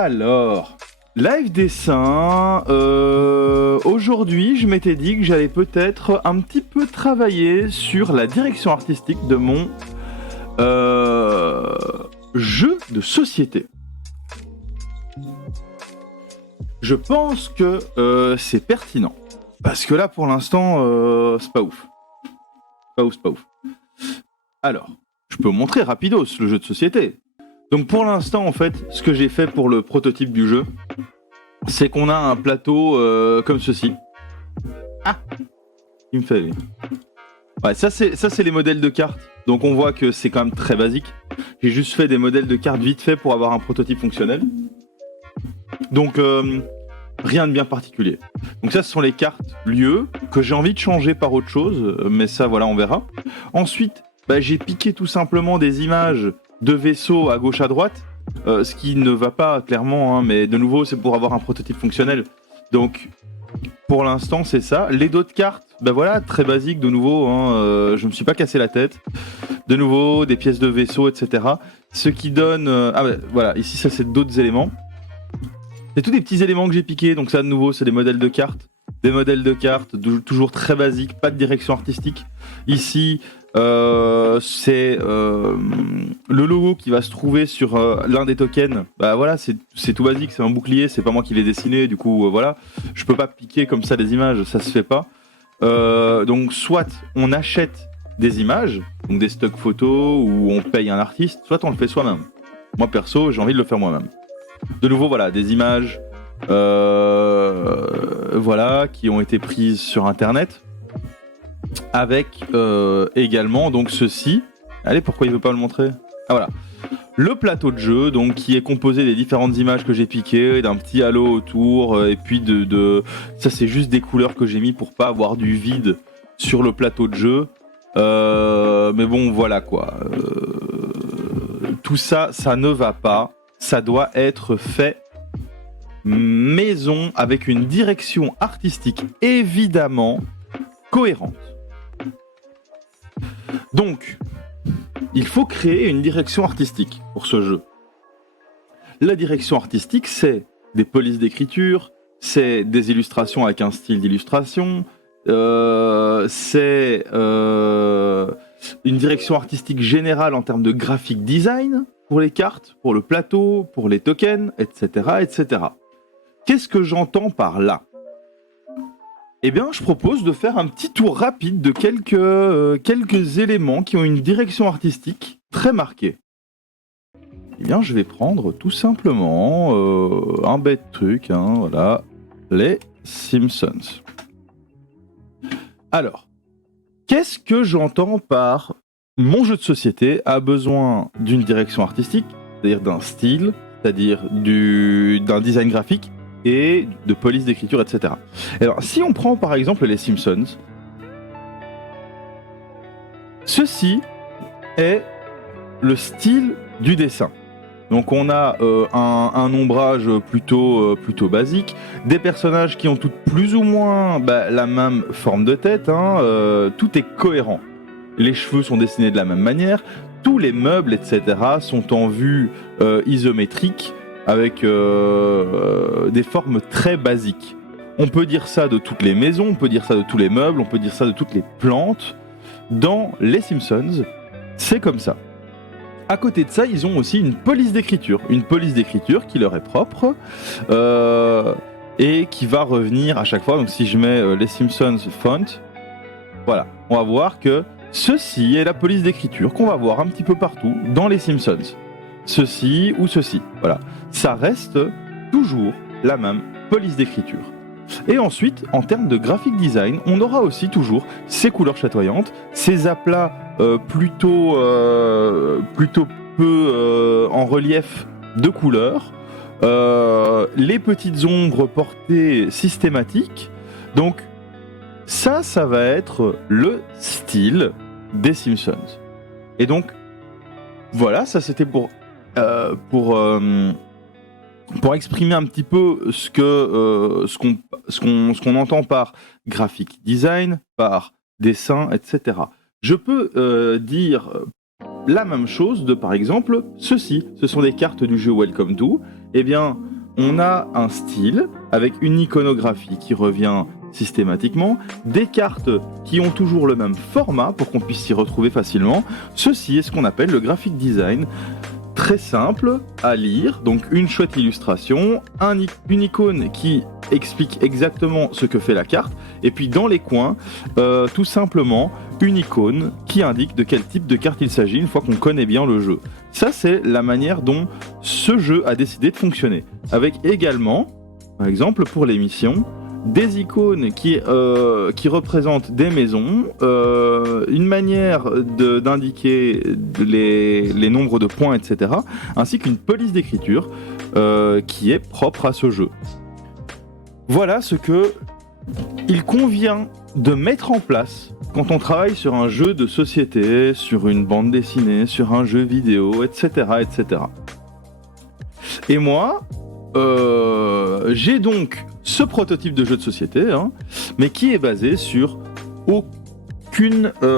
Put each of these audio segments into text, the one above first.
Alors, live dessin. Aujourd'hui, je m'étais dit que j'allais peut-être un petit peu travailler sur la direction artistique de mon jeu de société. Je pense que c'est pertinent. Parce que là, pour l'instant, c'est pas ouf. C'est pas ouf. Alors, je peux vous montrer rapidos le jeu de société. Donc pour l'instant, en fait, ce que j'ai fait pour le prototype du jeu, c'est qu'on a un plateau comme ceci. Ah, il me fait lui. Ouais, ça c'est les modèles de cartes. Donc on voit que c'est quand même très basique. J'ai juste fait des modèles de cartes vite fait pour avoir un prototype fonctionnel. Donc rien de bien particulier. Donc ça, ce sont les cartes lieux que j'ai envie de changer par autre chose, mais ça, voilà, on verra. Ensuite, j'ai piqué tout simplement des images de vaisseaux à gauche à droite, ce qui ne va pas clairement, hein, mais de nouveau, c'est pour avoir un prototype fonctionnel. Donc, pour l'instant, c'est ça. Les d'autres cartes, voilà, très basique de nouveau, hein, je me suis pas cassé la tête. De nouveau, des pièces de vaisseaux, etc. Ce qui donne... voilà, ici, ça, c'est d'autres éléments. C'est tous des petits éléments que j'ai piqués, donc ça de nouveau c'est des modèles de cartes. Des modèles de cartes, toujours très basiques, pas de direction artistique. Ici, c'est le logo qui va se trouver sur l'un des tokens. Voilà, c'est tout basique, c'est un bouclier, c'est pas moi qui l'ai dessiné, du coup voilà. Je peux pas piquer comme ça des images, ça se fait pas. Donc soit on achète des images, donc des stocks photos, ou on paye un artiste, soit on le fait soi-même. Moi perso, j'ai envie de le faire moi-même. De nouveau, voilà, des images voilà, qui ont été prises sur Internet. Avec également donc ceci. Allez, pourquoi il veut pas le montrer? Ah voilà. Le plateau de jeu, donc qui est composé des différentes images que j'ai piquées, d'un petit halo autour, et puis ça c'est juste des couleurs que j'ai mis pour pas avoir du vide sur le plateau de jeu. Mais bon, voilà quoi. Tout ça, ça ne va pas. Ça doit être fait maison avec une direction artistique évidemment cohérente. Donc, il faut créer une direction artistique pour ce jeu. La direction artistique, c'est des polices d'écriture, c'est des illustrations avec un style d'illustration, c'est une direction artistique générale en termes de graphic design, pour les cartes, pour le plateau, pour les tokens, etc., etc. Qu'est-ce que j'entends par là? Eh bien, je propose de faire un petit tour rapide de quelques éléments qui ont une direction artistique très marquée. Eh bien, je vais prendre tout simplement un bête truc, hein, voilà, les Simpsons. Alors, qu'est-ce que j'entends par mon jeu de société a besoin d'une direction artistique, c'est-à-dire d'un style, c'est-à-dire d'un design graphique et de police d'écriture, etc. Alors, si on prend par exemple les Simpsons, ceci est le style du dessin. Donc on a un ombrage plutôt basique, des personnages qui ont toutes plus ou moins la même forme de tête, hein, tout est cohérent. Les cheveux sont dessinés de la même manière, tous les meubles, etc. sont en vue isométrique avec des formes très basiques. On peut dire ça de toutes les maisons, on peut dire ça de tous les meubles, on peut dire ça de toutes les plantes. Dans les Simpsons, c'est comme ça. À côté de ça, ils ont aussi une police d'écriture qui leur est propre et qui va revenir à chaque fois. Donc si je mets les Simpsons font, voilà, on va voir que ceci est la police d'écriture qu'on va voir un petit peu partout dans les Simpsons. Ceci ou ceci, voilà. Ça reste toujours la même police d'écriture. Et ensuite, en termes de graphic design, on aura aussi toujours ces couleurs chatoyantes, ces aplats plutôt peu en relief de couleurs, les petites ombres portées systématiques. Donc ça va être le style des Simpsons. Et donc voilà, ça c'était pour exprimer un petit peu ce qu'on entend par graphic design, par dessin, etc. Je peux dire la même chose de, par exemple, ceci. Ce sont des cartes du jeu Welcome to. Eh bien, on a un style avec une iconographie qui revient systématiquement, des cartes qui ont toujours le même format pour qu'on puisse s'y retrouver facilement. Ceci est ce qu'on appelle le graphic design. Très simple à lire, donc une chouette illustration, une icône qui explique exactement ce que fait la carte, et puis dans les coins, tout simplement, une icône qui indique de quel type de carte il s'agit une fois qu'on connaît bien le jeu. Ça, c'est la manière dont ce jeu a décidé de fonctionner. Avec également, par exemple, pour les missions, des icônes qui représentent des maisons, une manière d'indiquer les nombres de points, etc., ainsi qu'une police d'écriture qui est propre à ce jeu. Voilà ce que il convient de mettre en place quand on travaille sur un jeu de société, sur une bande dessinée, sur un jeu vidéo, etc., etc. Et moi, j'ai donc ce prototype de jeu de société, mais qui est basé sur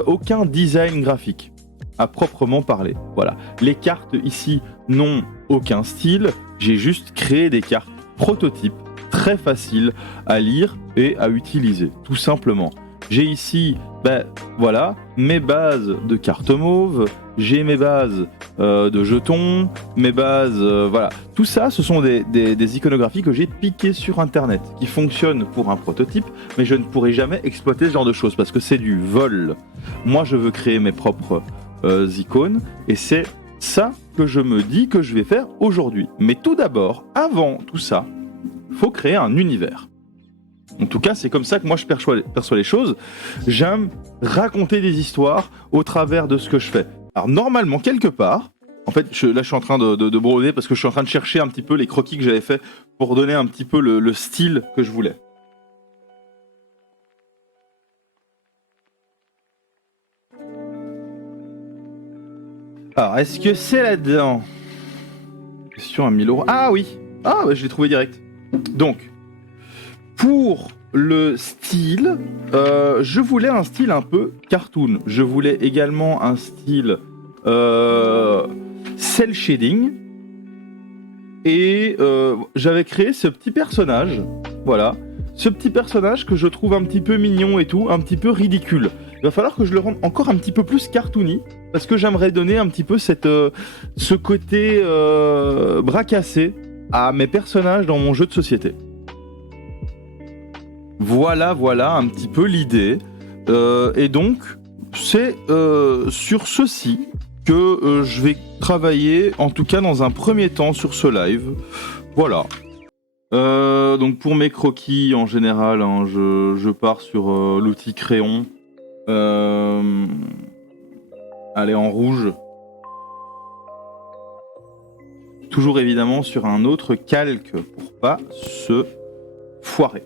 aucun design graphique, à proprement parler. Voilà. Les cartes ici n'ont aucun style, j'ai juste créé des cartes prototypes très faciles à lire et à utiliser, tout simplement. J'ai ici, voilà, mes bases de cartes mauves, j'ai mes bases de jetons, mes bases, voilà. Tout ça, ce sont des iconographies que j'ai piquées sur Internet, qui fonctionnent pour un prototype, mais je ne pourrai jamais exploiter ce genre de choses, parce que c'est du vol. Moi, je veux créer mes propres icônes, et c'est ça que je me dis que je vais faire aujourd'hui. Mais tout d'abord, avant tout ça, il faut créer un univers. En tout cas, c'est comme ça que moi je perçois les choses. J'aime raconter des histoires au travers de ce que je fais. Alors normalement, quelque part, en fait, là je suis en train de broder parce que je suis en train de chercher un petit peu les croquis que j'avais fait pour donner un petit peu le style que je voulais. Alors, est-ce que c'est là-dedans? Question à 1000 €. Ah oui! Ah, je l'ai trouvé direct. Donc, pour le style, je voulais un style un peu cartoon. Je voulais également un style cel shading. Et j'avais créé ce petit personnage. Voilà. Ce petit personnage que je trouve un petit peu mignon et tout, un petit peu ridicule. Il va falloir que je le rende encore un petit peu plus cartoony. Parce que j'aimerais donner un petit peu ce côté bras cassé à mes personnages dans mon jeu de société. Voilà un petit peu l'idée. Et donc, c'est sur ceci que je vais travailler, en tout cas dans un premier temps, sur ce live. Voilà. Donc pour mes croquis, en général, je pars sur l'outil crayon. Allez, en rouge. Toujours évidemment sur un autre calque pour pas se foirer.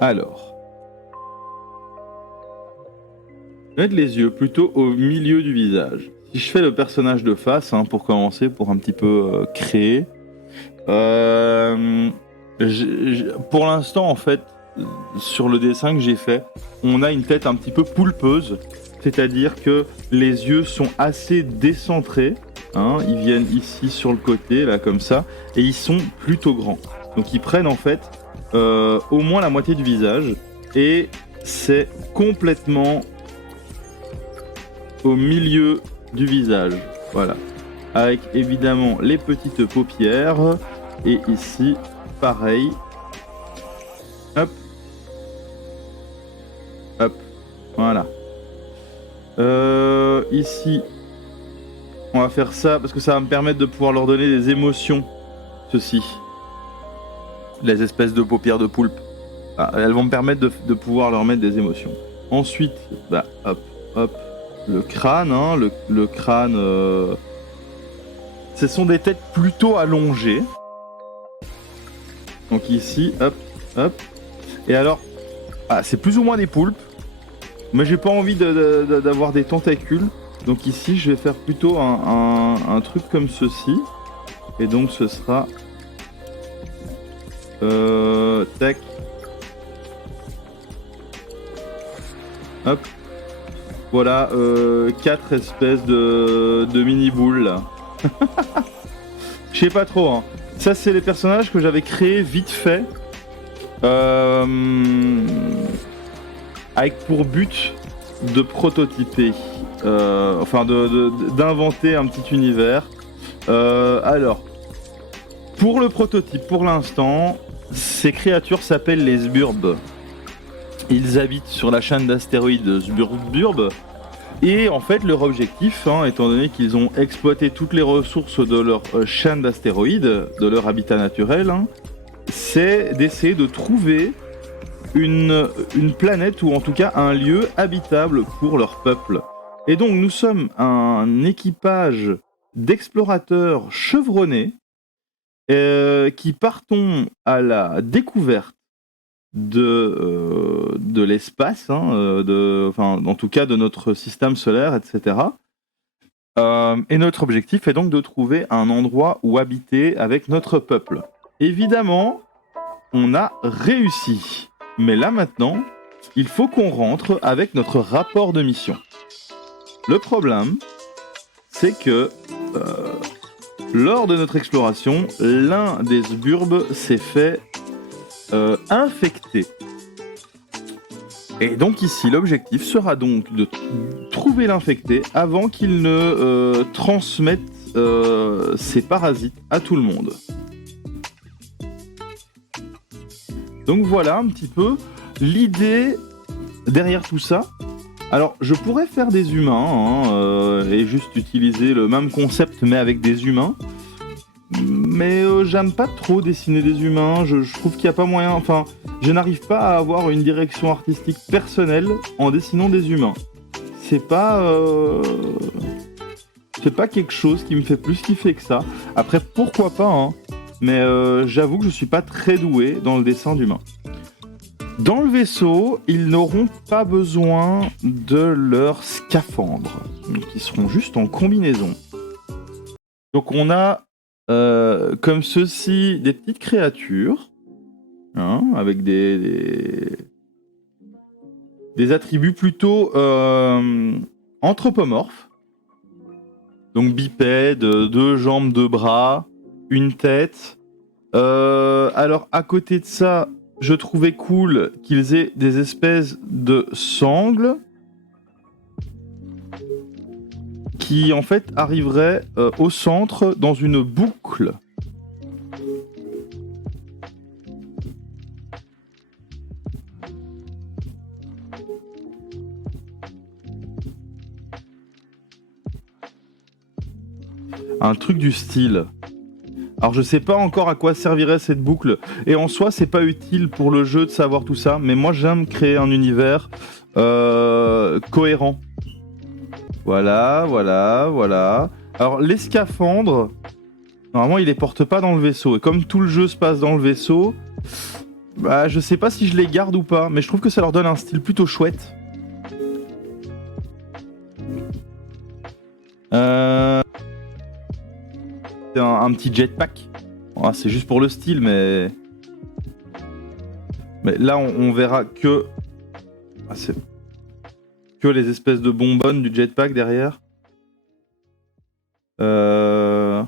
Alors, mettre les yeux plutôt au milieu du visage. Si je fais le personnage de face, pour commencer, pour un petit peu créer, pour l'instant, en fait, sur le dessin que j'ai fait, on a une tête un petit peu poulpeuse, c'est-à-dire que les yeux sont assez décentrés, ils viennent ici sur le côté, là, comme ça, et ils sont plutôt grands. Donc ils prennent en fait au moins la moitié du visage, et c'est complètement au milieu du visage, voilà, avec évidemment les petites paupières, et ici pareil, hop, hop, voilà. Ici on va faire ça parce que ça va me permettre de pouvoir leur donner des émotions, ceci, les espèces de paupières de poulpe. Elles vont me permettre de pouvoir leur mettre des émotions. Ensuite, hop, hop, le crâne, le crâne, ce sont des têtes plutôt allongées. Donc ici, hop, hop. Et alors, c'est plus ou moins des poulpes, mais j'ai pas envie d'avoir des tentacules. Donc ici, je vais faire plutôt un truc comme ceci. Et donc ce sera... tac. Hop. Voilà, 4 espèces de mini-boules, là. Je sais pas trop, hein. Ça, c'est les personnages que j'avais créés vite fait. Avec pour but de prototyper. Enfin, d'inventer un petit univers. Alors, pour le prototype, pour l'instant, ces créatures s'appellent les Sburbs. Ils habitent sur la chaîne d'astéroïdes Sburb. Et en fait, leur objectif, étant donné qu'ils ont exploité toutes les ressources de leur chaîne d'astéroïdes, de leur habitat naturel, c'est d'essayer de trouver une planète ou en tout cas un lieu habitable pour leur peuple. Et donc nous sommes un équipage d'explorateurs chevronnés qui partons à la découverte de l'espace, en tout cas de notre système solaire, etc. Et notre objectif est donc de trouver un endroit où habiter avec notre peuple. Évidemment, on a réussi. Mais là maintenant, il faut qu'on rentre avec notre rapport de mission. Le problème, c'est que lors de notre exploration, l'un des Sburbs s'est fait infecté. Et donc ici, l'objectif sera donc de trouver l'infecté avant qu'il ne transmette ses parasites à tout le monde. Donc voilà un petit peu l'idée derrière tout ça. Alors je pourrais faire des humains et juste utiliser le même concept mais avec des humains. Mais j'aime pas trop dessiner des humains, je trouve qu'il n'y a pas moyen, enfin je n'arrive pas à avoir une direction artistique personnelle en dessinant des humains. C'est pas quelque chose qui me fait plus kiffer que ça. Après pourquoi pas, mais j'avoue que je suis pas très doué dans le dessin d'humains. Dans le vaisseau, ils n'auront pas besoin de leur scaphandre, donc ils seront juste en combinaison. Donc on a comme ceci des petites créatures, avec des attributs plutôt anthropomorphes. Donc bipèdes, 2 jambes, 2 bras, une tête. Alors à côté de ça, je trouvais cool qu'ils aient des espèces de sangles qui en fait arriveraient au centre dans une boucle. Un truc du style. Alors je sais pas encore à quoi servirait cette boucle, et en soi c'est pas utile pour le jeu de savoir tout ça, mais moi j'aime créer un univers cohérent. Voilà. Alors les scaphandres, normalement ils les portent pas dans le vaisseau, et comme tout le jeu se passe dans le vaisseau, bah je sais pas si je les garde ou pas, mais je trouve que ça leur donne un style plutôt chouette. C'est un petit jetpack. Oh, c'est juste pour le style, mais là on verra que c'est que les espèces de bonbonnes du jetpack derrière. Voilà,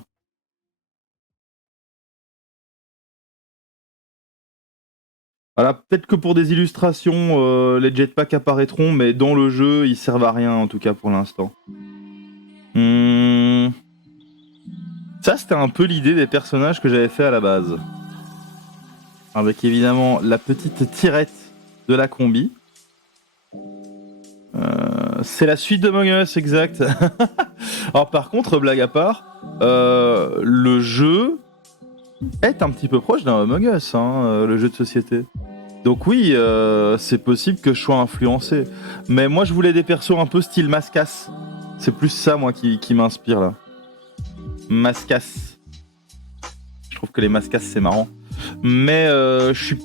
peut-être que pour des illustrations, les jetpacks apparaîtront, mais dans le jeu, ils servent à rien en tout cas pour l'instant. Ça, c'était un peu l'idée des personnages que j'avais fait à la base. Avec évidemment la petite tirette de la combi. C'est la suite de Among Us, exact. Alors par contre, blague à part, le jeu est un petit peu proche d'un Among Us, le jeu de société. Donc oui, c'est possible que je sois influencé. Mais moi, je voulais des persos un peu style Mascas. C'est plus ça, moi, qui m'inspire, là. Mascas. Je trouve que les Mascas, c'est marrant. Mais je suis...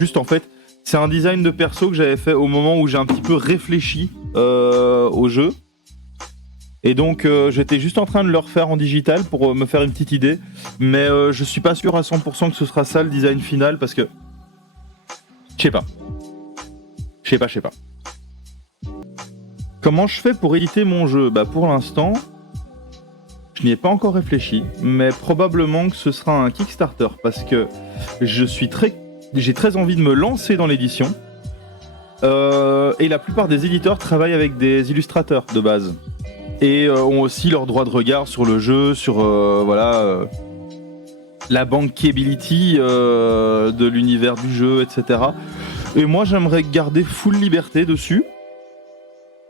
Juste, en fait, c'est un design de perso que j'avais fait au moment où j'ai un petit peu réfléchi au jeu. Et donc, j'étais juste en train de le refaire en digital pour me faire une petite idée. Mais je suis pas sûr à 100% que ce sera ça le design final, parce que... Je sais sais pas. Comment je fais pour éditer mon jeu? Bah pour l'instant, je n'y ai pas encore réfléchi, mais probablement que ce sera un Kickstarter, parce que j'ai très envie de me lancer dans l'édition, et la plupart des éditeurs travaillent avec des illustrateurs de base, et ont aussi leur droit de regard sur le jeu, sur la bankability de l'univers du jeu, etc. Et moi j'aimerais garder full liberté dessus.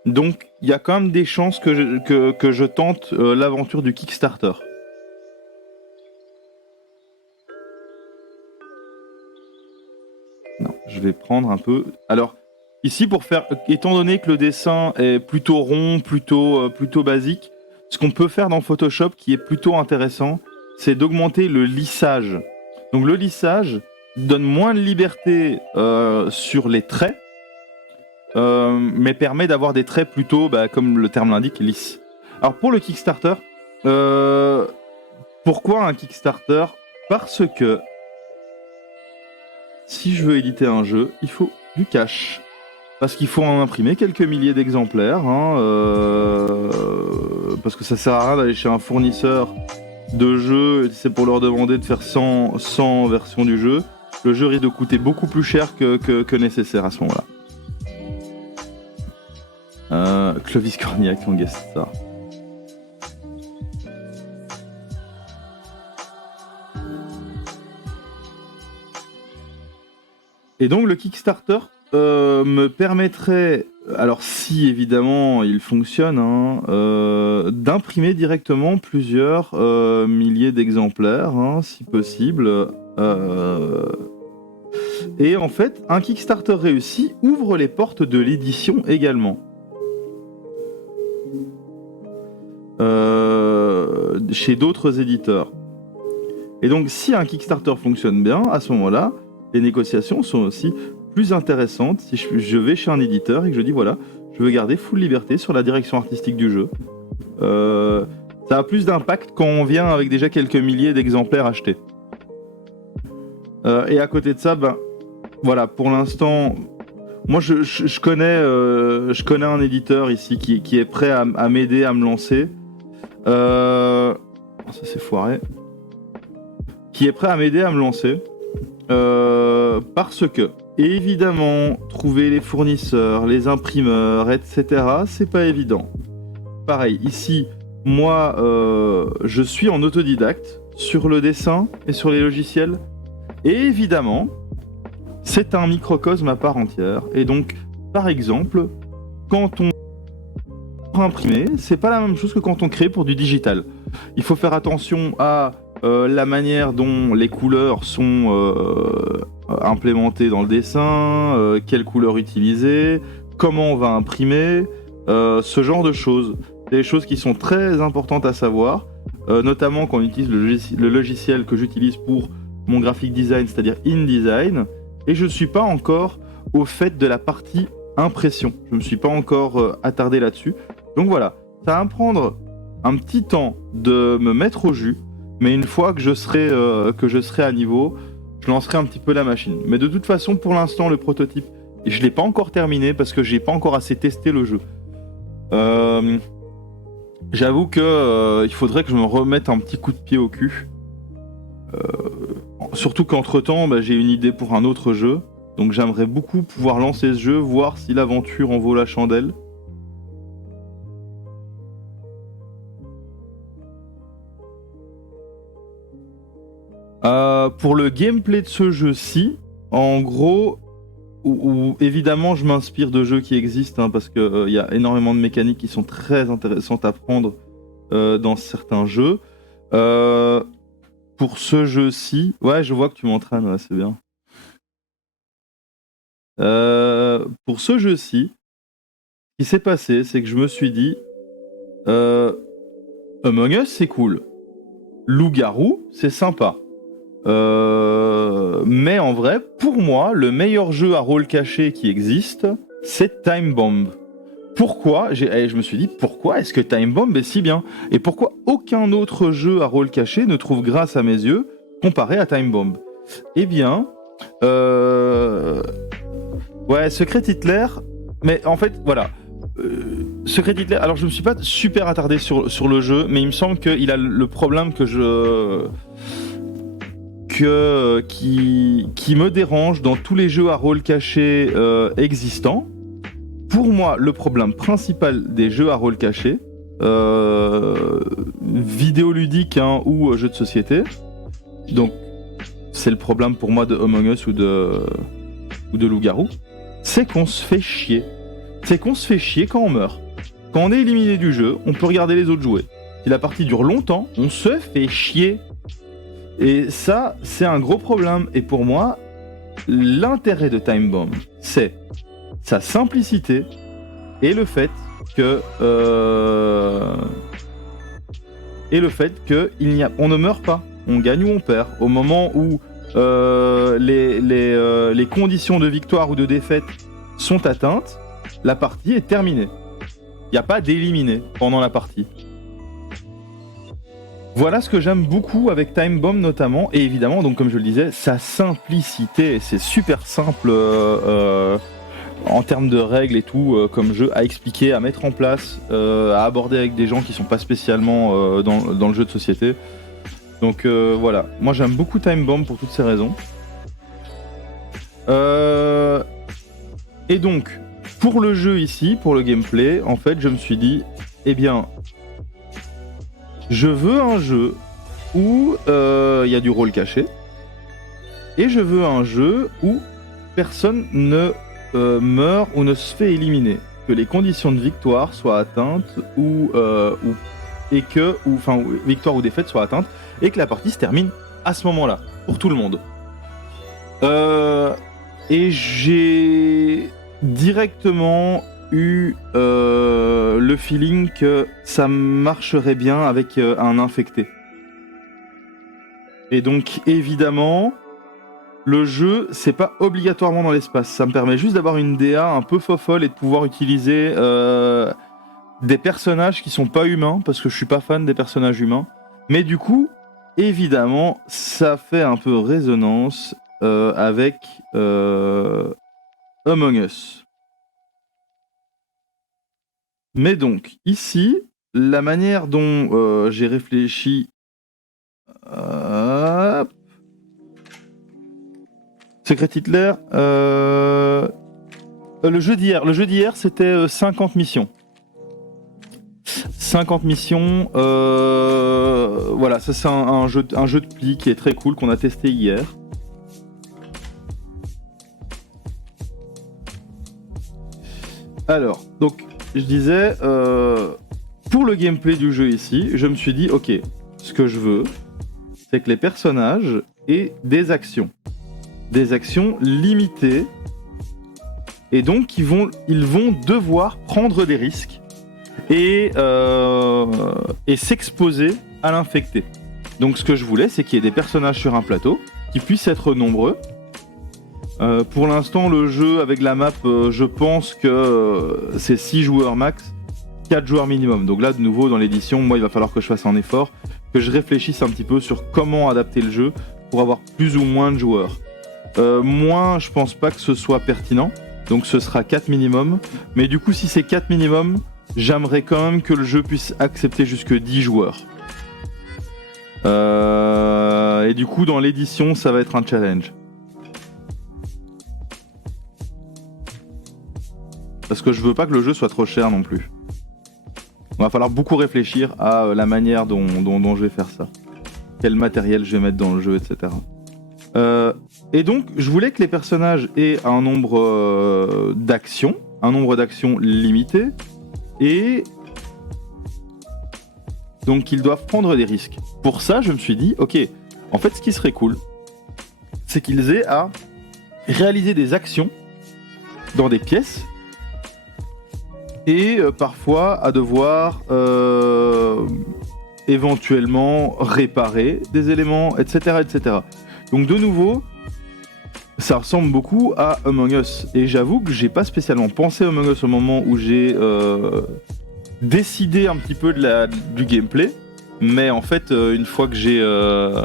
Donc il y a quand même des chances que je tente l'aventure du Kickstarter. Non, je vais prendre un peu... Alors, ici, étant donné que le dessin est plutôt rond, plutôt basique, ce qu'on peut faire dans Photoshop, qui est plutôt intéressant, c'est d'augmenter le lissage. Donc le lissage donne moins de liberté sur les traits, mais permet d'avoir des traits plutôt, comme le terme l'indique, lisses. Alors pour le Kickstarter, pourquoi un Kickstarter? Parce que si je veux éditer un jeu, il faut du cash. Parce qu'il faut en imprimer quelques milliers d'exemplaires, parce que ça sert à rien d'aller chez un fournisseur de jeux, c'est pour leur demander de faire 100 versions du jeu. Le jeu risque de coûter beaucoup plus cher que nécessaire à ce moment-là. Clovis Cornillac en guest star. Et donc le Kickstarter me permettrait, alors si évidemment il fonctionne, d'imprimer directement plusieurs milliers d'exemplaires, si possible. Et en fait, un Kickstarter réussi ouvre les portes de l'édition également. Chez d'autres éditeurs. Et donc si un Kickstarter fonctionne bien, à ce moment-là, les négociations sont aussi plus intéressantes si je vais chez un éditeur et que je dis voilà, je veux garder full liberté sur la direction artistique du jeu. Ça a plus d'impact quand on vient avec déjà quelques milliers d'exemplaires achetés. Et à côté de ça, voilà, pour l'instant, moi je connais un éditeur ici qui est prêt à m'aider à me lancer. Ça s'est foiré. Qui est prêt à m'aider à me lancer. Parce que, évidemment, trouver les fournisseurs, les imprimeurs, etc., c'est pas évident. Pareil, ici, moi, je suis en autodidacte sur le dessin et sur les logiciels. Et évidemment, c'est un microcosme à part entière. Et donc, par exemple, quand on imprimer, c'est pas la même chose que quand on crée pour du digital. Il faut faire attention à la manière dont les couleurs sont implémentées dans le dessin, quelles couleurs utiliser, comment on va imprimer, ce genre de choses. C'est des choses qui sont très importantes à savoir, notamment quand on utilise le logiciel que j'utilise pour mon graphic design, c'est-à-dire InDesign, et je ne suis pas encore au fait de la partie impression. Je ne me suis pas encore attardé là-dessus. Donc voilà, ça va me prendre un petit temps de me mettre au jus, mais une fois que je serai à niveau, je lancerai un petit peu la machine. Mais de toute façon, pour l'instant, le prototype, je ne l'ai pas encore terminé parce que j'ai pas encore assez testé le jeu. J'avoue que il faudrait que je me remette un petit coup de pied au cul. Surtout qu'entre-temps, j'ai une idée pour un autre jeu. Donc j'aimerais beaucoup pouvoir lancer ce jeu, voir si l'aventure en vaut la chandelle. Pour le gameplay de ce jeu-ci, en gros, évidemment je m'inspire de jeux qui existent, parce qu'il y a énormément de mécaniques qui sont très intéressantes à prendre dans certains jeux. Pour ce jeu-ci, ouais, je vois que tu m'entraînes, ouais, c'est bien. Pour ce jeu-ci, ce qui s'est passé, c'est que je me suis dit Among Us, c'est cool. Loup-garou, c'est sympa. Mais en vrai, pour moi, le meilleur jeu à rôle caché qui existe, c'est Time Bomb. Pourquoi je me suis dit, pourquoi est-ce que Time Bomb est si bien? Et pourquoi aucun autre jeu à rôle caché ne trouve grâce à mes yeux comparé à Time Bomb? Eh bien, Ouais, Secret Hitler, mais en fait, voilà. Secret Hitler, alors je me suis pas super attardé sur le jeu, mais il me semble qu'il a le problème qui me dérange dans tous les jeux à rôle caché existants. Pour moi, le problème principal des jeux à rôle caché, vidéoludiques ou jeux de société, donc c'est le problème pour moi de Among Us ou de Loup-Garou, c'est qu'on se fait chier. C'est qu'on se fait chier quand on meurt. Quand on est éliminé du jeu, on peut regarder les autres jouer. Si la partie dure longtemps, on se fait chier. Et ça, c'est un gros problème. Et pour moi, l'intérêt de Time Bomb, c'est sa simplicité et le fait que on ne meurt pas. On gagne ou on perd. Au moment où les conditions de victoire ou de défaite sont atteintes, la partie est terminée. Il n'y a pas d'éliminer pendant la partie. Voilà ce que j'aime beaucoup avec Time Bomb notamment, et évidemment, donc comme je le disais, sa simplicité, c'est super simple en termes de règles et tout, comme jeu à expliquer, à mettre en place, à aborder avec des gens qui sont pas spécialement dans le jeu de société. Donc voilà, moi j'aime beaucoup Time Bomb pour toutes ces raisons. Et donc, pour le jeu ici, pour le gameplay, en fait, je me suis dit, eh bien, je veux un jeu où il y a du rôle caché, et je veux un jeu où personne ne meurt ou ne se fait éliminer, que les conditions de victoire soient atteintes victoire ou défaite soient atteintes, et que la partie se termine à ce moment-là, pour tout le monde. Et j'ai directement eu le feeling que ça marcherait bien avec un infecté. Et donc évidemment, le jeu, c'est pas obligatoirement dans l'espace. Ça me permet juste d'avoir une DA un peu fofolle et de pouvoir utiliser des personnages qui sont pas humains, parce que je suis pas fan des personnages humains. Mais du coup, évidemment, ça fait un peu résonance avec Among Us. Mais donc, ici, la manière dont j'ai réfléchi... Secret Hitler... le jeu d'hier, c'était 50 missions. 50 missions... voilà, ça c'est un jeu de pli qui est très cool, qu'on a testé hier. Alors, donc... Je disais, pour le gameplay du jeu ici, je me suis dit, ok, ce que je veux, c'est que les personnages aient des actions limitées, et donc ils vont devoir prendre des risques et s'exposer à l'infecté. Donc ce que je voulais, c'est qu'il y ait des personnages sur un plateau qui puissent être nombreux. Pour l'instant, le jeu avec la map, je pense que c'est 6 joueurs max, 4 joueurs minimum. Donc là, de nouveau, dans l'édition, moi, il va falloir que je fasse un effort, que je réfléchisse un petit peu sur comment adapter le jeu pour avoir plus ou moins de joueurs. Moins, je pense pas que ce soit pertinent, donc ce sera 4 minimum. Mais du coup, si c'est 4 minimum, j'aimerais quand même que le jeu puisse accepter jusque 10 joueurs. Et du coup, dans l'édition, ça va être un challenge. Parce que je veux pas que le jeu soit trop cher non plus. Il va falloir beaucoup réfléchir à la manière dont je vais faire ça. Quel matériel je vais mettre dans le jeu, etc. Et donc, je voulais que les personnages aient un nombre d'actions limité, et donc ils doivent prendre des risques. Pour ça, je me suis dit, ok, en fait, ce qui serait cool, c'est qu'ils aient à réaliser des actions dans des pièces, et parfois à devoir éventuellement réparer des éléments, etc., etc. Donc de nouveau, ça ressemble beaucoup à Among Us. Et j'avoue que j'ai pas spécialement pensé à Among Us au moment où j'ai décidé un petit peu du gameplay. Mais en fait, une fois que je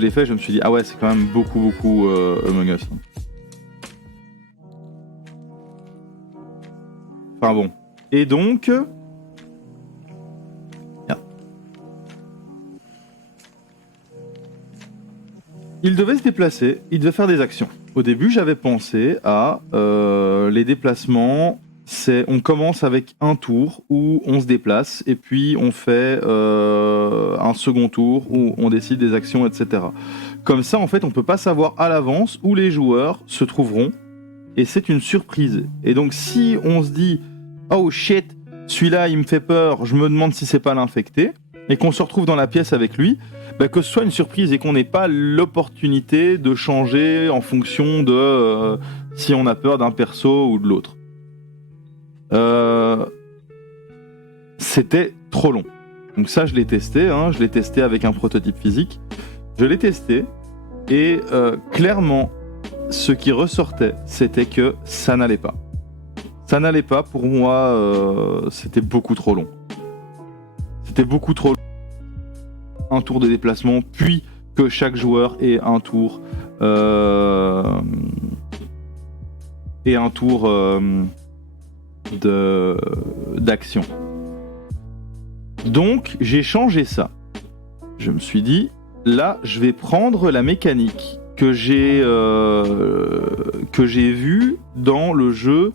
l'ai fait, je me suis dit, ah ouais, c'est quand même beaucoup Among Us. Enfin bon. Et donc... Il devait se déplacer, il devait faire des actions. Au début, j'avais pensé à les déplacements. On commence avec un tour où on se déplace et puis on fait un second tour où on décide des actions, etc. Comme ça, en fait, on peut pas savoir à l'avance où les joueurs se trouveront et c'est une surprise. Et donc, si on se dit « Oh shit, celui-là, il me fait peur, je me demande si c'est pas l'infecté », et qu'on se retrouve dans la pièce avec lui, que ce soit une surprise et qu'on n'ait pas l'opportunité de changer en fonction de si on a peur d'un perso ou de l'autre. C'était trop long. Donc ça, je l'ai testé, je l'ai testé avec un prototype physique. Je l'ai testé et clairement, ce qui ressortait, c'était que ça n'allait pas. Ça n'allait pas, pour moi, c'était beaucoup trop long. C'était beaucoup trop long. Un tour de déplacement, puis que chaque joueur ait un tour d'action. Donc j'ai changé ça. Je me suis dit, là, je vais prendre la mécanique que j'ai vue dans le jeu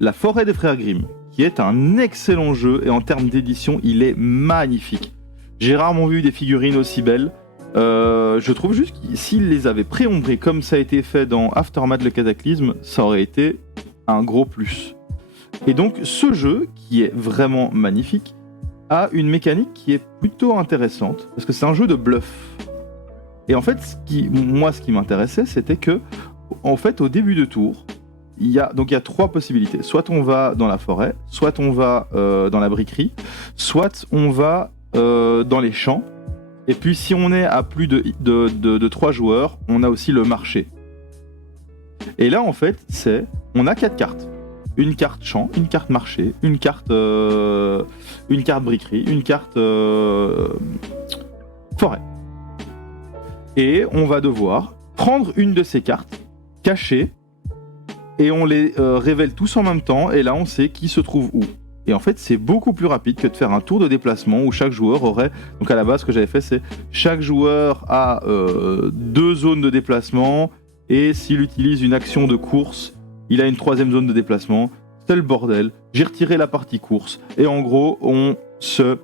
La Forêt des Frères Grimm, qui est un excellent jeu et en termes d'édition, il est magnifique. J'ai rarement vu des figurines aussi belles. Je trouve juste que s'ils les avaient préombrées comme ça a été fait dans Aftermath le Cataclysme, ça aurait été un gros plus. Et donc ce jeu, qui est vraiment magnifique, a une mécanique qui est plutôt intéressante, parce que c'est un jeu de bluff. Et en fait, ce qui m'intéressait, c'était que, en fait, au début de tour, il y a 3 possibilités. Soit on va dans la forêt, soit on va dans la briquerie, soit on va dans les champs. Et puis si on est à plus de 3 joueurs, on a aussi le marché. Et là, en fait, on a 4 cartes. Une carte champ, une carte marché, une carte briquerie, une carte forêt. Et on va devoir prendre une de ces cartes, cacher, et on les révèle tous en même temps, et là on sait qui se trouve où. Et en fait, c'est beaucoup plus rapide que de faire un tour de déplacement où chaque joueur aurait... Donc à la base, ce que j'avais fait, c'est chaque joueur a 2 zones de déplacement, et s'il utilise une action de course, il a une 3e zone de déplacement. C'est le bordel. J'ai retiré la partie course, et en gros, on se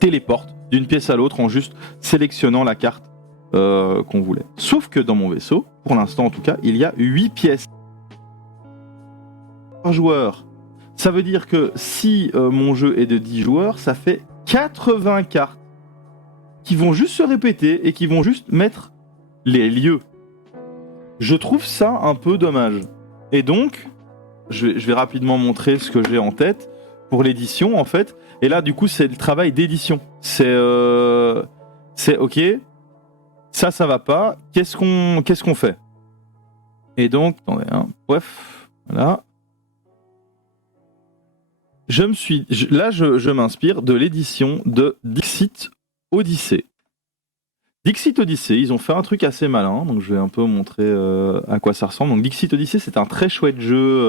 téléporte d'une pièce à l'autre en juste sélectionnant la carte qu'on voulait. Sauf que dans mon vaisseau, pour l'instant en tout cas, il y a 8 pièces par joueur. Ça veut dire que si mon jeu est de 10 joueurs, ça fait 80 cartes qui vont juste se répéter et qui vont juste mettre les lieux. Je trouve ça un peu dommage. Et donc, je vais rapidement montrer ce que j'ai en tête pour l'édition en fait. Et là, du coup, c'est le travail d'édition. C'est ok, ça va pas. Qu'est-ce qu'on fait? Et donc, attendez, bref, voilà. Je m'inspire de l'édition de Dixit Odyssey. Dixit Odyssey, ils ont fait un truc assez malin, donc je vais un peu montrer à quoi ça ressemble. Donc Dixit Odyssey, c'est un très chouette jeu,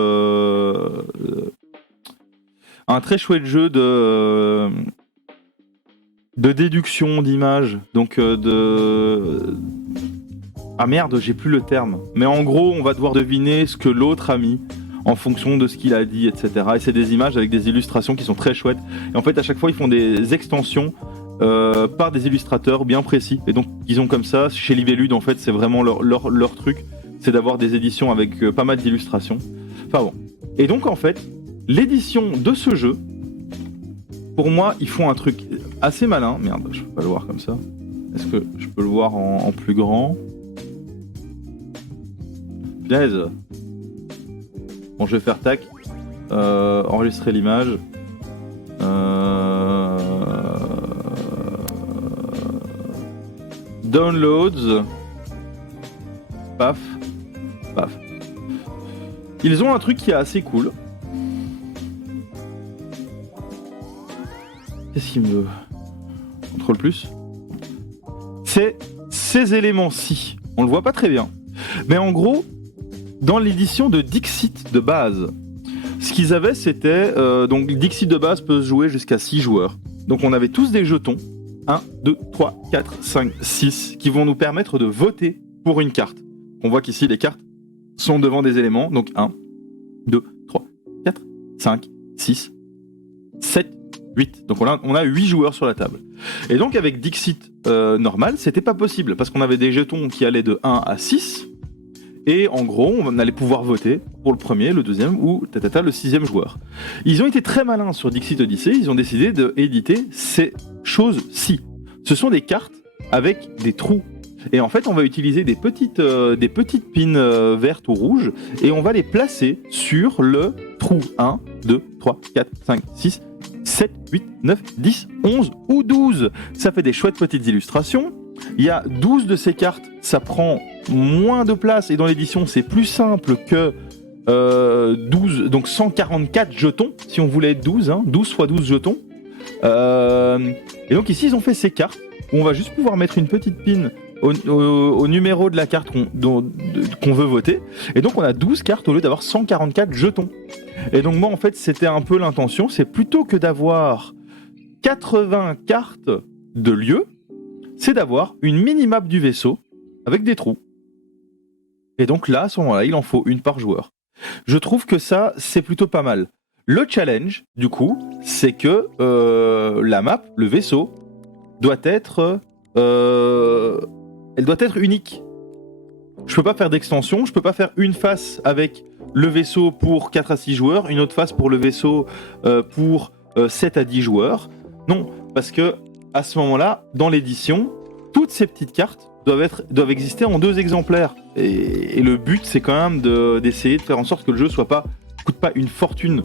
de déduction d'images, donc ah merde, j'ai plus le terme. Mais en gros, on va devoir deviner ce que l'autre a mis en fonction de ce qu'il a dit, etc. Et c'est des images avec des illustrations qui sont très chouettes. Et en fait, à chaque fois, ils font des extensions par des illustrateurs bien précis. Et donc, ils ont comme ça, chez Libellude, en fait, c'est vraiment leur truc, c'est d'avoir des éditions avec pas mal d'illustrations. Enfin bon. Et donc, en fait, l'édition de ce jeu, pour moi, ils font un truc assez malin. Merde, je peux pas le voir comme ça. Est-ce que je peux le voir en plus grand? Punaise. Bon, je vais faire tac. Enregistrer l'image. Downloads. Paf. Paf. Ils ont un truc qui est assez cool. Qu'est-ce qu'il me contrôle plus? C'est ces éléments-ci. On le voit pas très bien. Mais en gros, dans l'édition de Dixit de base, Ce qu'ils avaient, c'était... donc Dixit de base peut se jouer jusqu'à 6 joueurs. Donc on avait tous des jetons, 1, 2, 3, 4, 5, 6, qui vont nous permettre de voter pour une carte. On voit qu'ici, les cartes sont devant des éléments. Donc 1, 2, 3, 4, 5, 6, 7, 8. Donc on a 8 joueurs sur la table. Et donc avec Dixit normal, c'était pas possible, parce qu'on avait des jetons qui allaient de 1 à 6, et en gros, on allait pouvoir voter pour le premier, le deuxième ou le sixième joueur. Ils ont été très malins sur Dixit Odyssey, ils ont décidé d'éditer ces choses-ci. Ce sont des cartes avec des trous. Et en fait, on va utiliser des petites pins vertes ou rouges, et on va les placer sur le trou 1, 2, 3, 4, 5, 6, 7, 8, 9, 10, 11 ou 12. Ça fait des chouettes petites illustrations. Il y a 12 de ces cartes, ça prend moins de place, et dans l'édition, c'est plus simple que 12, donc 144 jetons, si on voulait être 12, 12 fois 12 jetons. Et donc ici, ils ont fait ces cartes, où on va juste pouvoir mettre une petite pin au numéro de la carte qu'on veut voter. Et donc on a 12 cartes au lieu d'avoir 144 jetons. Et donc moi en fait c'était un peu l'intention, c'est plutôt que d'avoir 80 cartes de lieu, c'est d'avoir une mini-map du vaisseau avec des trous. Et donc là, à ce moment-là, il en faut une par joueur. Je trouve que ça, c'est plutôt pas mal. Le challenge, du coup, c'est que la map, le vaisseau, doit être... elle doit être unique. Je peux pas faire d'extension, je peux pas faire une face avec le vaisseau pour 4 à 6 joueurs, une autre face pour le vaisseau pour 7 à 10 joueurs. Non, parce que à ce moment-là, dans l'édition, toutes ces petites cartes doivent exister en 2 exemplaires. Et le but, c'est quand même d'essayer de faire en sorte que le jeu coûte pas une fortune.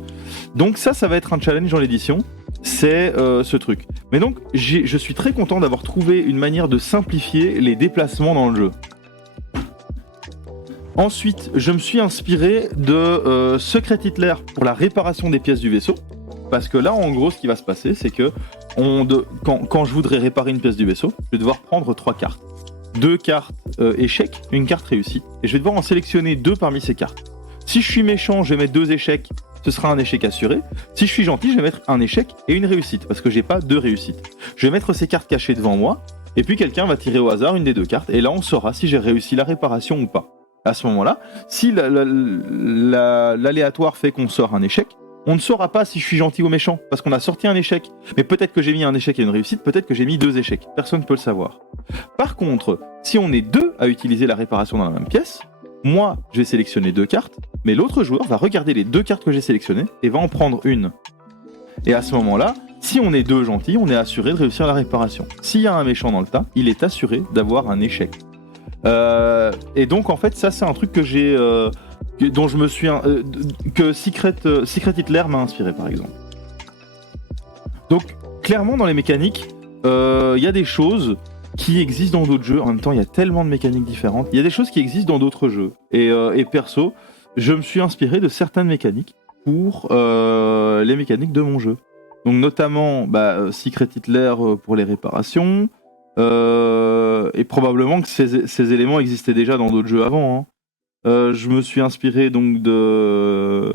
Donc ça va être un challenge dans l'édition. C'est ce truc. Mais donc, je suis très content d'avoir trouvé une manière de simplifier les déplacements dans le jeu. Ensuite, je me suis inspiré de Secret Hitler pour la réparation des pièces du vaisseau. Parce que là, en gros, ce qui va se passer, c'est que quand je voudrais réparer une pièce du vaisseau, je vais devoir prendre 3 cartes. 2 cartes échecs, une carte réussite. Et je vais devoir en sélectionner 2 parmi ces cartes. Si je suis méchant, je vais mettre 2 échecs, ce sera un échec assuré. Si je suis gentil, je vais mettre un échec et une réussite, parce que j'ai pas 2 réussites. Je vais mettre ces cartes cachées devant moi, et puis quelqu'un va tirer au hasard une des 2 cartes, et là on saura si j'ai réussi la réparation ou pas. À ce moment-là, si l'aléatoire fait qu'on sort un échec, on ne saura pas si je suis gentil ou méchant, parce qu'on a sorti un échec. Mais peut-être que j'ai mis un échec et une réussite, peut-être que j'ai mis 2 échecs. Personne ne peut le savoir. Par contre, si on est 2 à utiliser la réparation dans la même pièce, moi, je vais sélectionner 2 cartes, mais l'autre joueur va regarder les 2 cartes que j'ai sélectionnées et va en prendre une. Et à ce moment-là, si on est 2 gentils, on est assuré de réussir la réparation. S'il y a un méchant dans le tas, il est assuré d'avoir un échec. Et donc, en fait, ça, c'est un truc que j'ai... dont je me suis que Secret Hitler m'a inspiré par exemple. Donc clairement dans les mécaniques, il y a des choses qui existent dans d'autres jeux. En même temps, il y a tellement de mécaniques différentes. Il y a des choses qui existent dans d'autres jeux. Et perso, je me suis inspiré de certaines mécaniques pour les mécaniques de mon jeu. Donc notamment Secret Hitler pour les réparations. Et probablement que ces éléments existaient déjà dans d'autres jeux avant. Hein. Je me suis inspiré donc de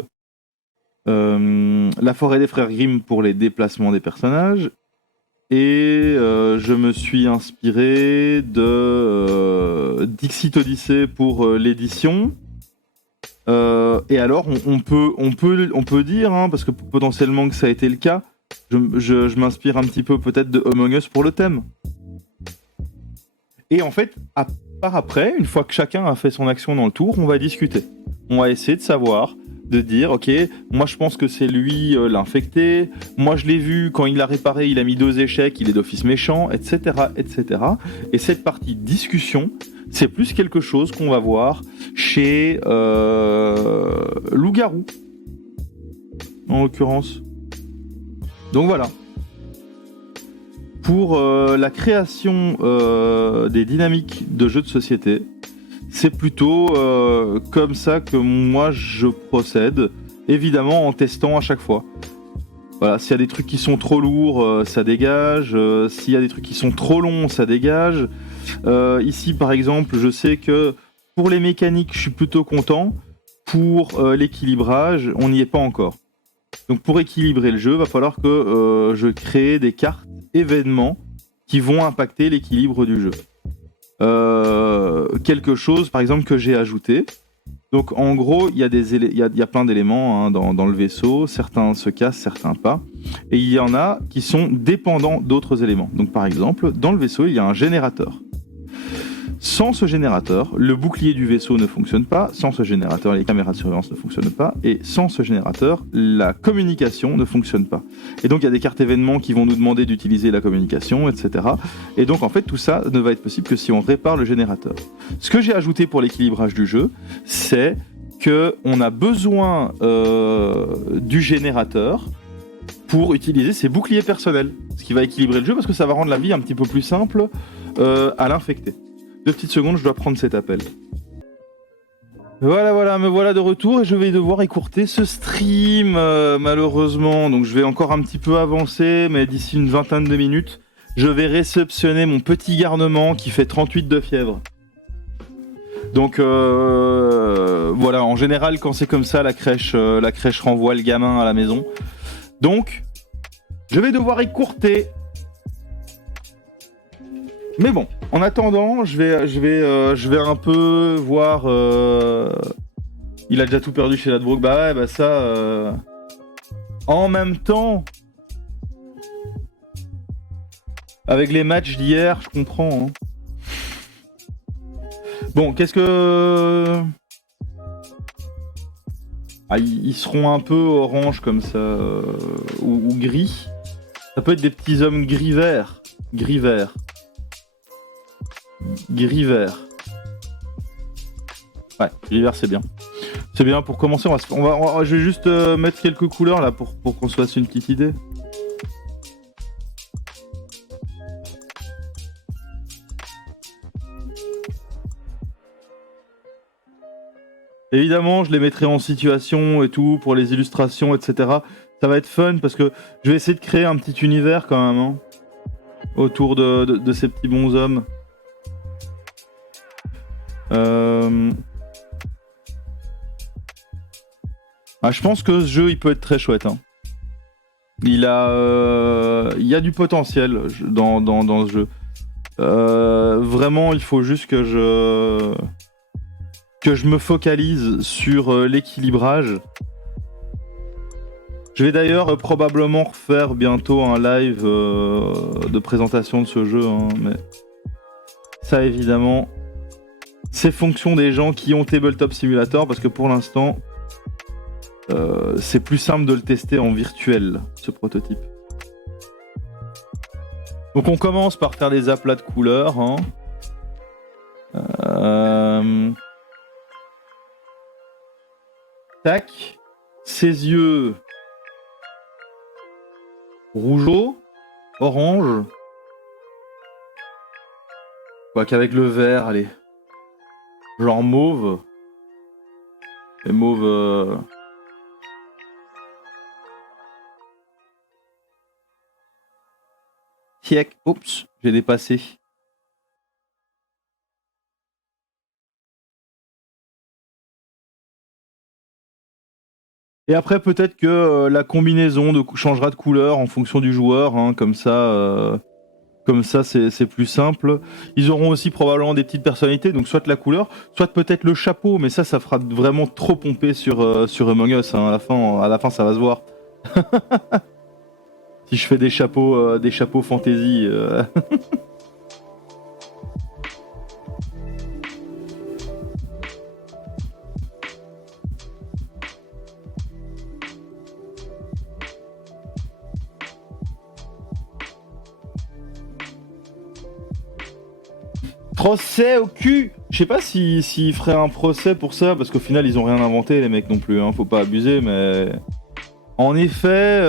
La forêt des frères Grimm pour les déplacements des personnages, et je me suis inspiré de Dixit Odyssey pour l'édition. Et alors on peut dire, hein, parce que potentiellement que ça a été le cas, je m'inspire un petit peu peut-être de Among Us pour le thème. Et en fait, par après, une fois que chacun a fait son action dans le tour, on va discuter. On va essayer de savoir, de dire, ok, moi je pense que c'est lui l'infecté, moi je l'ai vu, quand il l'a réparé, il a mis 2 échecs, il est d'office méchant, etc., etc. Et cette partie discussion, c'est plus quelque chose qu'on va voir chez Loup-Garou, en l'occurrence. Donc voilà. Pour la création des dynamiques de jeux de société, c'est plutôt comme ça que moi je procède, évidemment en testant à chaque fois. Voilà, s'il y a des trucs qui sont trop lourds, ça dégage. S'il y a des trucs qui sont trop longs, ça dégage. Ici par exemple, je sais que pour les mécaniques, je suis plutôt content. pour l'équilibrage, on n'y est pas encore. Donc pour équilibrer le jeu, va falloir que je crée des cartes événements qui vont impacter l'équilibre du jeu. Quelque chose, par exemple, que j'ai ajouté. Donc en gros, il y a plein d'éléments hein, dans le vaisseau. Certains se cassent, certains pas. Et il y en a qui sont dépendants d'autres éléments. Donc par exemple, dans le vaisseau, il y a un générateur. Sans ce générateur, le bouclier du vaisseau ne fonctionne pas. Sans ce générateur, les caméras de surveillance ne fonctionnent pas. Et sans ce générateur, la communication ne fonctionne pas. Et donc, il y a des cartes événements qui vont nous demander d'utiliser la communication, etc. Et donc, en fait, tout ça ne va être possible que si on répare le générateur. Ce que j'ai ajouté pour l'équilibrage du jeu, c'est qu'on a besoin du générateur pour utiliser ses boucliers personnels. Ce qui va équilibrer le jeu parce que ça va rendre la vie un petit peu plus simple à l'infecté. 2 petites secondes, je dois prendre cet appel. Voilà, me voilà de retour et je vais devoir écourter ce stream, malheureusement. Donc je vais encore un petit peu avancer, mais d'ici une vingtaine de minutes, je vais réceptionner mon petit garnement qui fait 38 de fièvre. Donc voilà, en général, quand c'est comme ça, la crèche renvoie le gamin à la maison. Donc, je vais devoir écourter. Mais bon, en attendant, je vais un peu voir. Il a déjà tout perdu chez Ladbrokes. Bah ouais, bah ça. En même temps, avec les matchs d'hier, je comprends. Hein. Bon, qu'est-ce que. Ah, ils seront un peu orange comme ça, ou gris. Ça peut être des petits hommes gris-vert. Gris-vert. Gris-vert. Ouais, gris-vert c'est bien. C'est bien pour commencer. Je vais juste mettre quelques couleurs là pour qu'on se fasse une petite idée. Évidemment, je les mettrai en situation et tout pour les illustrations, etc. Ça va être fun parce que je vais essayer de créer un petit univers quand même hein, autour de ces petits bonshommes. Ah, je pense que ce jeu il peut être très chouette. Hein. Il y a du potentiel dans ce jeu. Vraiment, il faut juste que je me focalise sur l'équilibrage. Je vais d'ailleurs probablement refaire bientôt un live de présentation de ce jeu, hein, mais ça évidemment, c'est fonction des gens qui ont Tabletop Simulator, parce que pour l'instant, c'est plus simple de le tester en virtuel, ce prototype. Donc on commence par faire des aplats de couleurs. Hein. Tac. Ses yeux rougeau, orange. Quoi qu'avec le vert, allez. Genre mauve. Et mauve... Tiec. Oups, j'ai dépassé. Et après, peut-être que la combinaison changera de couleur en fonction du joueur, hein, comme ça c'est plus simple. Ils auront aussi probablement des petites personnalités, donc soit la couleur, soit peut-être le chapeau, mais ça fera vraiment trop pomper sur Among Us. Hein. À la fin, ça va se voir. Si je fais des chapeaux fantasy. Procès au cul. Je sais pas s'ils feraient un procès pour ça, parce qu'au final ils ont rien inventé les mecs non plus, hein. Faut pas abuser, mais en effet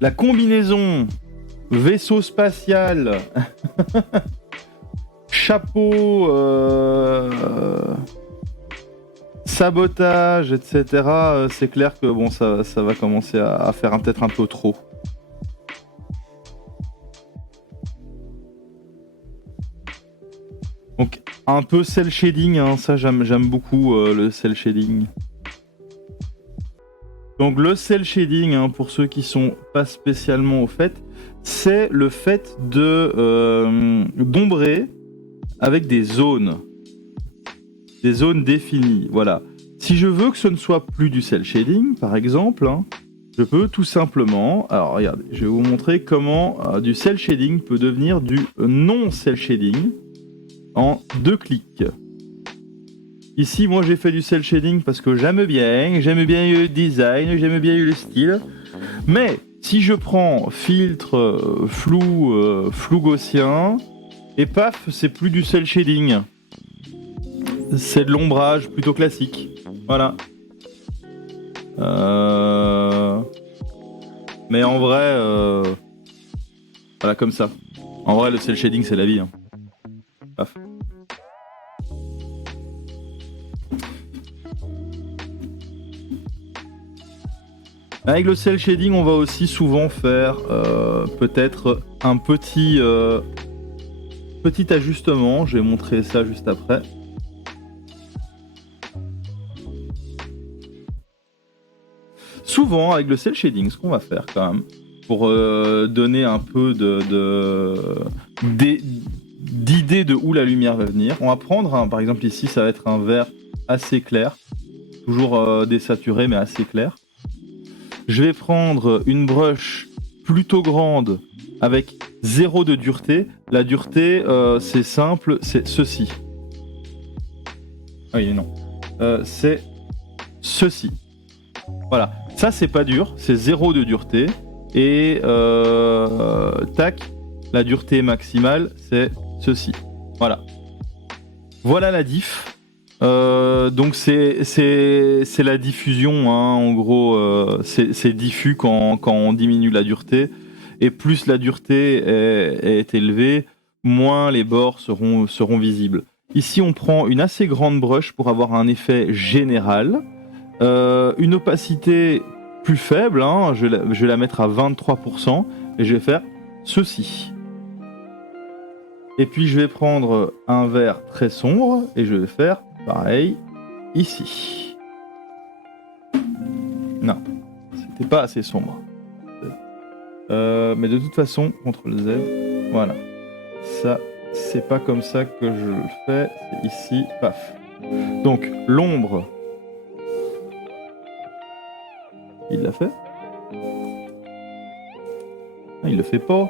la combinaison vaisseau spatial chapeau sabotage, etc. C'est clair que bon ça va commencer à faire peut-être un peu trop. Donc, un peu cel shading, hein, ça j'aime beaucoup le cel shading. Donc le cel shading, hein, pour ceux qui sont pas spécialement au fait, c'est le fait d'ombrer avec des zones définies. Voilà. Si je veux que ce ne soit plus du cel shading, par exemple, hein, je peux tout simplement... Alors regardez, je vais vous montrer comment du cel shading peut devenir du non cel shading en 2 clics. Ici, moi j'ai fait du cel shading parce que j'aime bien le design, j'aime bien le style. Mais si je prends filtre, flou gaussien, et paf, c'est plus du cel shading. C'est de l'ombrage plutôt classique. Voilà. Mais en vrai, voilà, comme ça. En vrai, le cel shading, c'est la vie. Hein. Paf. Avec le cel shading, on va aussi souvent faire peut-être un petit ajustement. Je vais montrer ça juste après. Souvent, avec le cel shading, ce qu'on va faire quand même, pour donner un peu d'idée de où la lumière va venir, on va prendre, par exemple ici, ça va être un vert assez clair, toujours désaturé mais assez clair. Je vais prendre une brush plutôt grande avec 0 de dureté. La dureté, c'est simple, c'est ceci. Oui, non. C'est ceci. Voilà. Ça, c'est pas dur, c'est 0 de dureté. Et tac, la dureté maximale, c'est ceci. Voilà. Voilà la diff. Donc c'est la diffusion, hein, en gros, c'est diffus quand on diminue la dureté, et plus la dureté est élevée, moins les bords seront visibles. Ici on prend une assez grande brush pour avoir un effet général, une opacité plus faible, hein, je vais la mettre à 23%, et je vais faire ceci. Et puis je vais prendre un vert très sombre, et je vais faire pareil, ici. Non, c'était pas assez sombre. Mais de toute façon, CTRL Z, voilà. Ça, c'est pas comme ça que je le fais, c'est ici, paf. Donc, l'ombre, il l'a fait. Ah, il le fait pas.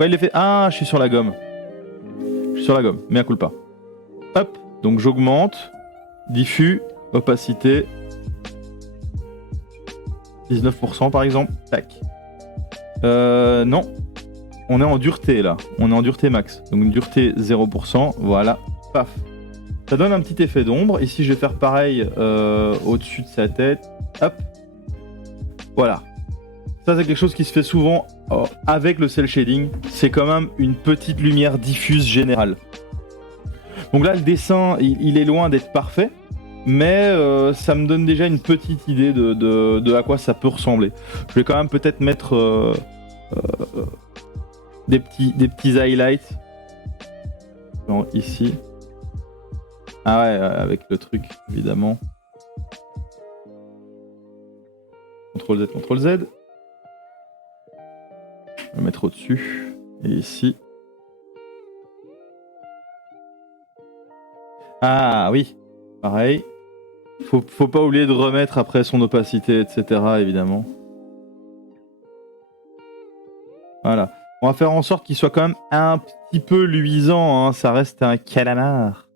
Ouais, il le fait. Ah, je suis sur la gomme. Je suis sur la gomme, mea culpa. Hop, donc j'augmente. Diffus, opacité, 19% par exemple, tac. Non, on est en dureté là, on est en dureté max, donc une dureté 0%, voilà, paf. Ça donne un petit effet d'ombre, ici je vais faire pareil au-dessus de sa tête, hop, voilà. Ça c'est quelque chose qui se fait souvent avec le cel shading, c'est quand même une petite lumière diffuse générale. Donc là le dessin, il est loin d'être parfait, mais ça me donne déjà une petite idée de à quoi ça peut ressembler. Je vais quand même peut-être mettre des petits highlights. Genre ici. Ah ouais, avec le truc, évidemment. CTRL Z, CTRL Z. Je vais le mettre au-dessus. Et ici. Ah oui, pareil. Faut pas oublier de remettre après son opacité, etc. évidemment. Voilà. On va faire en sorte qu'il soit quand même un petit peu luisant, hein. Ça reste un calamar.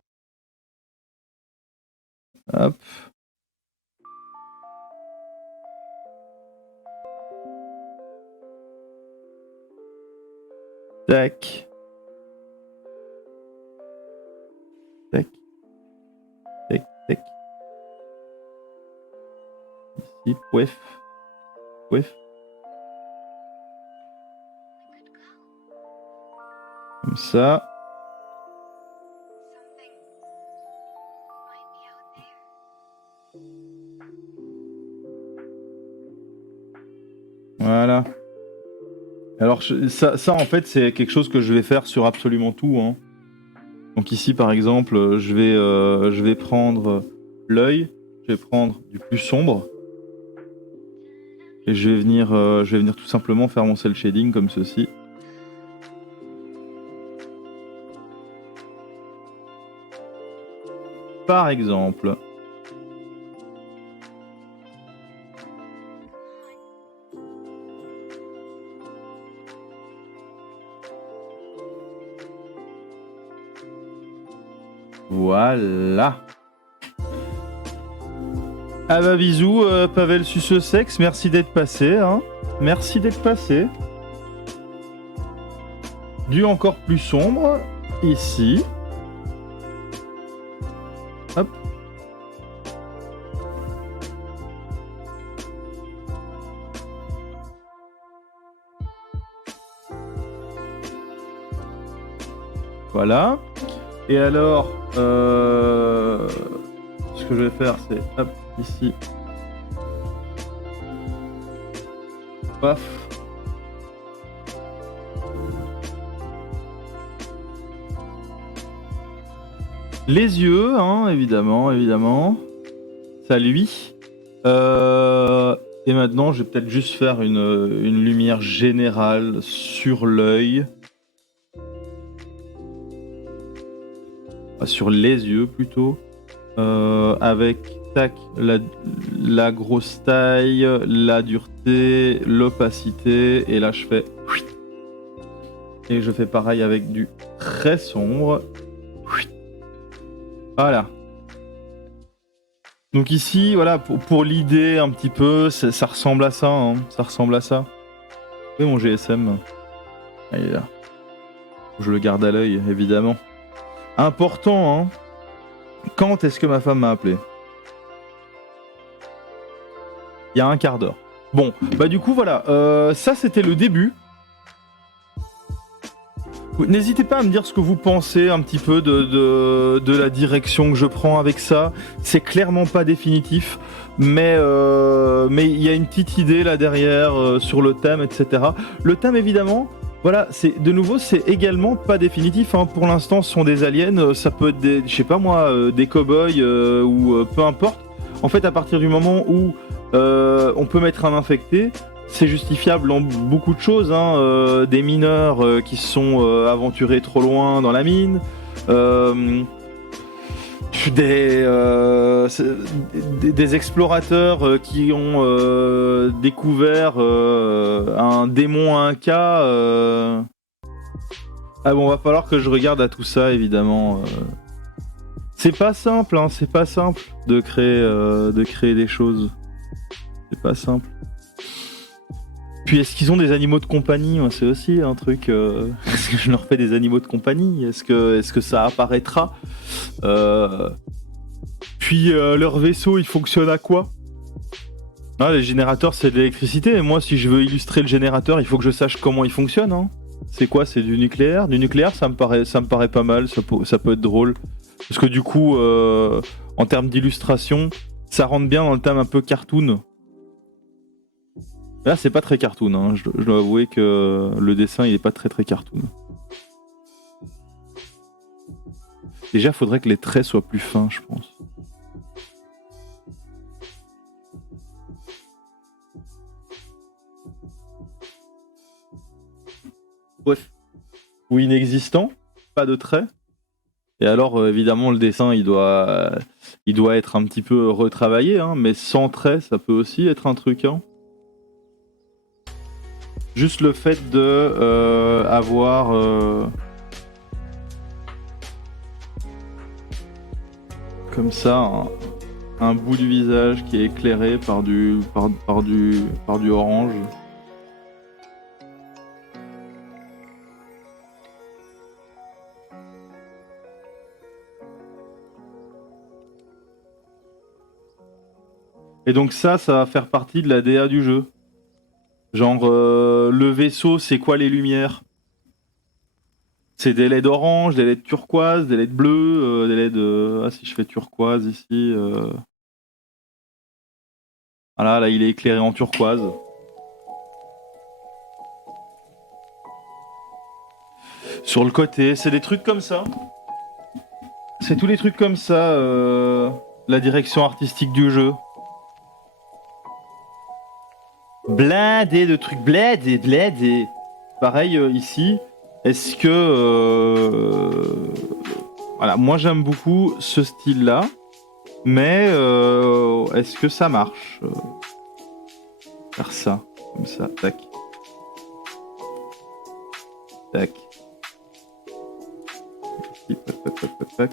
Hop. Tac. Tac. Tac, tac. Ici, pouef. Pouef. Comme ça. Voilà. Alors ça en fait c'est quelque chose que je vais faire sur absolument tout, hein. Donc ici par exemple, je vais prendre l'œil, je vais prendre du plus sombre et je vais venir tout simplement faire mon cel shading comme ceci. Par exemple. Voilà. Ah bah bisous, Pavel Sucesex, merci d'être passé. Hein. Merci d'être passé. Du encore plus sombre, ici. Hop. Voilà. Et alors, ce que je vais faire, c'est hop, ici. Paf. Les yeux, hein, évidemment. Ça lui. Et maintenant, je vais peut-être juste faire une lumière générale sur l'œil. Sur les yeux plutôt. Avec tac, la grosse taille, la dureté, l'opacité. Et là, je fais. Et je fais pareil avec du très sombre. Voilà. Donc ici, voilà, pour l'idée un petit peu, ça ressemble à ça. Hein, ça ressemble à ça. Oui, mon GSM. Ah, il est là. Je le garde à l'œil, évidemment. Important, hein. Quand est-ce que ma femme m'a appelé? Il y a un quart d'heure. Bon, bah du coup, voilà. Ça, c'était le début. N'hésitez pas à me dire ce que vous pensez un petit peu de la direction que je prends avec ça. C'est clairement pas définitif, mais il y a une petite idée là derrière sur le thème, etc. Le thème, évidemment, voilà, c'est également pas définitif. Hein. Pour l'instant, ce sont des aliens. Ça peut être des, je sais pas moi, des cow-boys ou peu importe. En fait, à partir du moment où on peut mettre un infecté, c'est justifiable en beaucoup de choses, hein, des mineurs qui se sont aventurés trop loin dans la mine, des explorateurs qui ont découvert un démon inca. Ah bon, va falloir que je regarde à tout ça, évidemment. C'est pas simple, hein, c'est pas simple de créer des choses. C'est pas simple. Puis est-ce qu'ils ont des animaux de compagnie? C'est aussi un truc. Est-ce que je leur fais des animaux de compagnie? Est-ce que ça apparaîtra? Puis leur vaisseau, il fonctionne à quoi? Ah, les générateurs, c'est de l'électricité. Et moi, si je veux illustrer le générateur, il faut que je sache comment il fonctionne. Hein. C'est quoi? C'est du nucléaire? Du nucléaire, ça me paraît pas mal. Ça peut être drôle. Parce que du coup, en termes d'illustration, ça rentre bien dans le thème un peu cartoon. Là, c'est pas très cartoon, hein. Je dois avouer que le dessin, il est pas très cartoon. Déjà, il faudrait que les traits soient plus fins, je pense. Bref. Ou inexistant, pas de traits. Et alors, évidemment, le dessin, il doit être un petit peu retravaillé, hein, mais sans traits, ça peut aussi être un truc, hein. Juste le fait de avoir comme ça un bout du visage qui est éclairé par du orange. Et donc ça va faire partie de la DA du jeu. Genre, le vaisseau, c'est quoi les lumières? C'est des LED orange, des LED turquoise, des LED bleu, des LED... Ah, si je fais turquoise ici... Voilà, là, il est éclairé en turquoise. Sur le côté, c'est des trucs comme ça. C'est tous les trucs comme ça, la direction artistique du jeu. Blindé de trucs, blindé. Pareil ici, est-ce que... Voilà, moi j'aime beaucoup ce style-là, mais est-ce que ça marche faire ça, comme ça, tac. Tac. Ici, tac.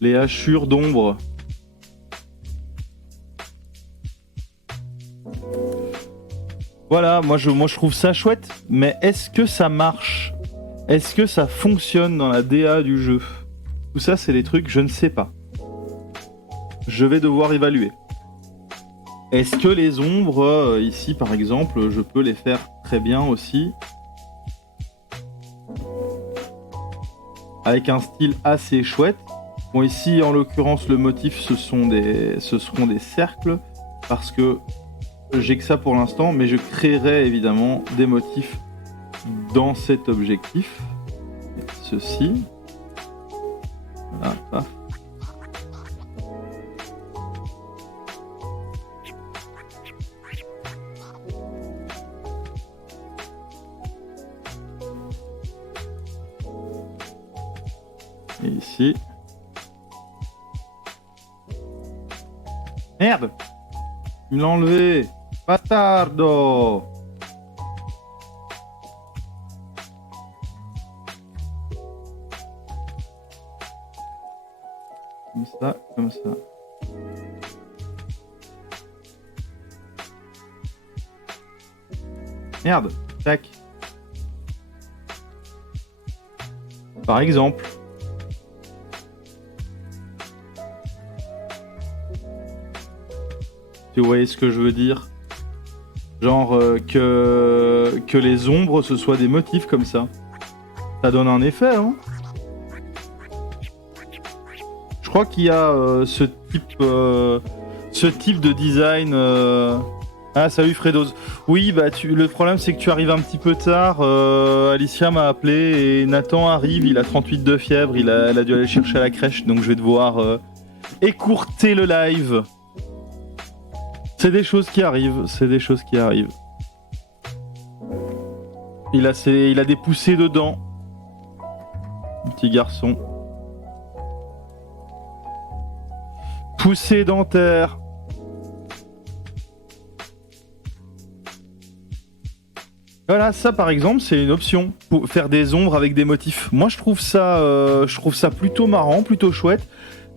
Les hachures d'ombre. Voilà, moi je trouve ça chouette, mais est-ce que ça marche? Est-ce que ça fonctionne dans la DA du jeu? Tout ça, c'est des trucs, je ne sais pas. Je vais devoir évaluer. Est-ce que les ombres, ici par exemple, je peux les faire très bien aussi? Avec un style assez chouette. Bon, ici, en l'occurrence, le motif, ce seront des cercles, parce que j'ai que ça pour l'instant, mais je créerai évidemment des motifs dans cet objectif. Ceci. Voilà, paf. Et ici. Merde! Il me l'a enlevé! Bastardo! Comme ça, comme ça. Merde! Tac! Par exemple. Si vous voyez ce que je veux dire. Genre que les ombres ce soient des motifs comme ça. Ça donne un effet, hein. Je crois qu'il y a ce type de design. Ah salut Fredos. Oui bah le problème c'est que tu arrives un petit peu tard. Alicia m'a appelé et Nathan arrive, il a 38 de fièvre, elle a dû aller chercher à la crèche, donc je vais devoir écourter le live. C'est des choses qui arrivent, Il a des poussées dedans. Petit garçon. Poussée dentaire. Voilà, ça par exemple, c'est une option pour faire des ombres avec des motifs. Moi, je trouve ça plutôt marrant, plutôt chouette.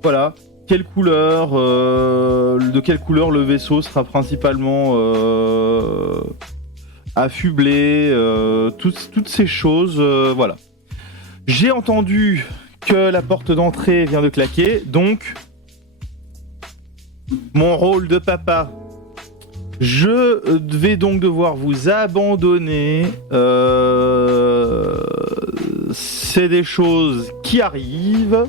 Voilà. Quelle couleur, de quelle couleur le vaisseau sera principalement affublé, toutes ces choses, voilà. J'ai entendu que la porte d'entrée vient de claquer, donc mon rôle de papa, je vais donc devoir vous abandonner. C'est des choses qui arrivent.